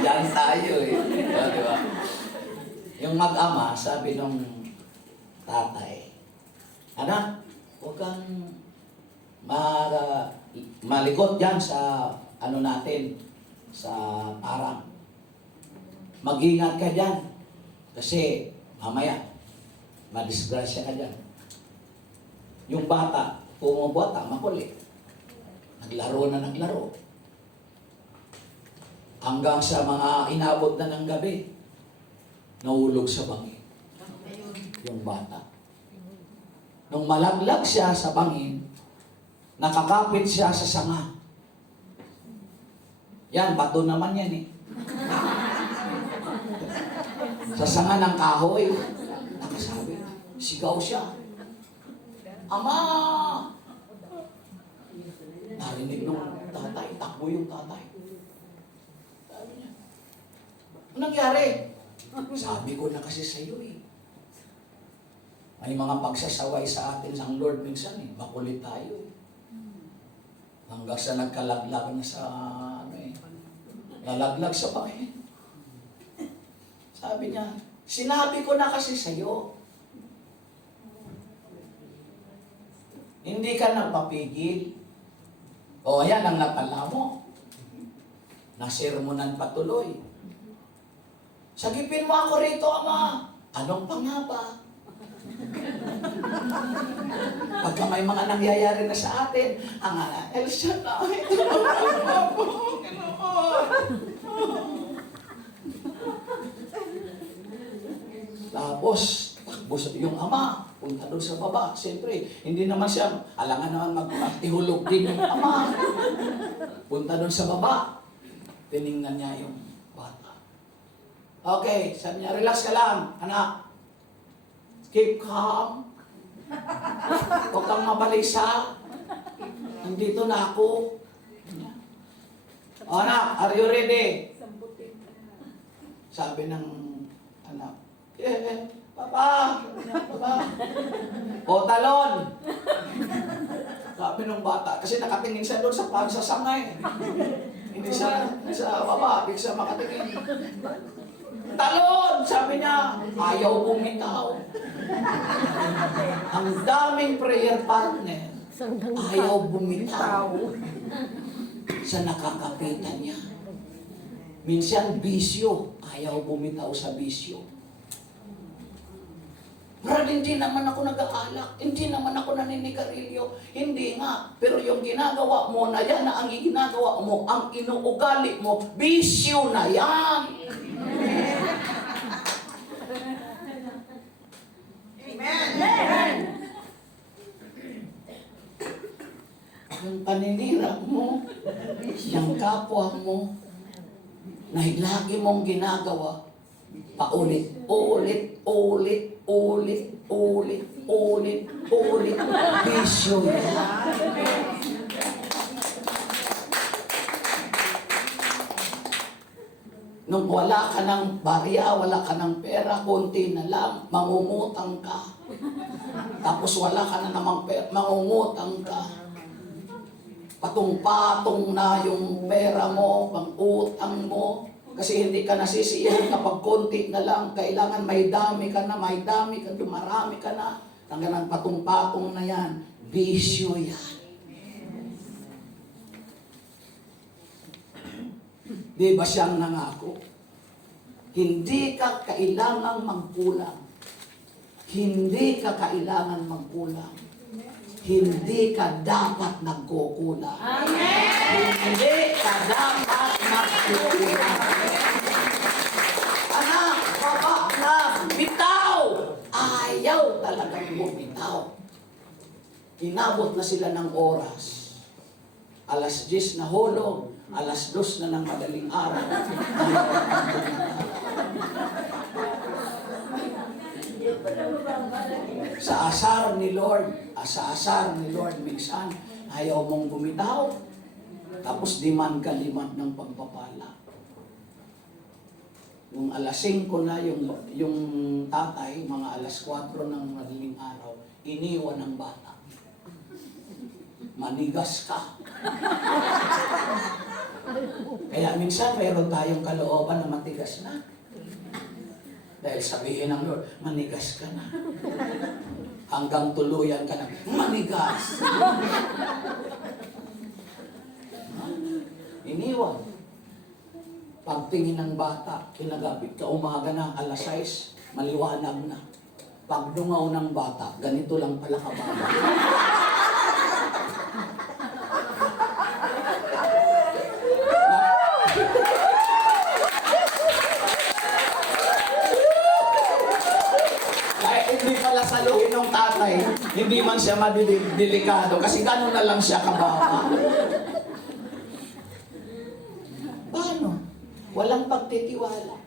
Yan tayo eh. Di ba? Yung mag-ama, sabi nung tatay, anak, huwag kang malikot dyan sa ano natin, sa parang. Mag-ingat ka dyan. Kasi mamaya, madisgrasya ka dyan. Yung bata, pumabata, makulit. Naglaro na naglaro. Hanggang sa mga inabot na ng gabi, nahulog sa bangin. Yung bata. Nung malaglag siya sa bangin, nakakapit siya sa sanga. Yan, bato naman yan eh. Sa sanga ng kahoy, nakasabi, sigaw siya. Ama! Narinig nung tatay, takbo yung tatay. Sabi niya, anong nangyari? Sabi ko na kasi sa iyo eh. May mga pagsasaway sa atin ng Lord minsan eh. Makulit tayo eh. Hanggang sa nagkalaglag na sa ano eh. Nalaglag sa bangin. Sabi niya, sinabi ko na kasi sa iyo. Hindi ka nagpapigil. O yan ang napala mo. Nasermonan patuloy. Sagipin mo ako rito, Ama. Anong pangaba? Pagka may mga nangyayari na sa atin, ang El Shaddai, tapos, takbo yung ama, punta doon sa baba. Siyempre, hindi naman siya, alangan naman magtihulog din yung ama. Punta doon sa baba. Tiningnan niya yung bata. Okay, sabi niya, relax ka lang, anak. Keep calm. Huwag kang mabalisa. Nandito na ako. O anak, are you ready? Sabi ng anak, Papa! Papa! O talon! Sabi ng bata, kasi nakatingin siya doon sa sangay. Hindi siya sa baba, hindi siya makatingin. Talon! Sabi niya, ayaw bumitaw. Ang daming prayer partner, ayaw bumitaw sa nakakapitan niya. Minsan, bisyo, ayaw bumitaw sa bisyo. Brad, hindi naman ako nag-aalak, hindi naman ako naninigarilyo, hindi nga. Pero yung ginagawa mo na yan, na ang ginagawa mo, ang inuugali mo, bisyo na yan. Amen. Yung paninira mo, yung kapwa mo, na lagi mong ginagawa, paulit, ulit, bisyo yan. Nung wala ka ng barya, wala ka ng pera, konti na lang, mangungutang ka. Tapos wala ka na namang pera, mangungutang ka. Patong-patong na yung pera mo, pang-utang mo. Kasi hindi ka nasisiyahan kapag konti na lang. Kailangan may dami ka na, marami ka na. Hanggang patong-patong na yan. Bisyo yan. Di ba siyang nangako? Hindi ka kailangang magkulang. Hindi ka kailangan magkulang. Hindi ka dapat nagkukulang. Amen! Hindi ka dapat magkukulang. Anak, baba na, bitaw! Ayaw talagang bumitaw. Inabot na sila ng oras. Alas 10 na hulog. Alas 2 na ng madaling araw. Sa asar ni Lord, minsan, ayaw mong bumitaw. Tapos demand ka ng pagpapala. Nung alas 5 na yung tatay, mga alas 4 ng madaling araw, iniwan ng bata. manigas ka. Kaya minsan mayroon tayong kalooban na matigas na. Dahil sabihin ng Lord, manigas ka na. Hanggang tuluyan ka na, manigas. Iniwan. Pagtingin ng bata, kinagabi, kaumaga na, alas 6, maliwanag na. Pagdungaw ng bata, ganito lang pala kababa. Kahit hindi pala saluhin ng tatay, hindi man siya madidelikado kasi gano'n na lang siya kababa. Paano? Walang pagtitiwala.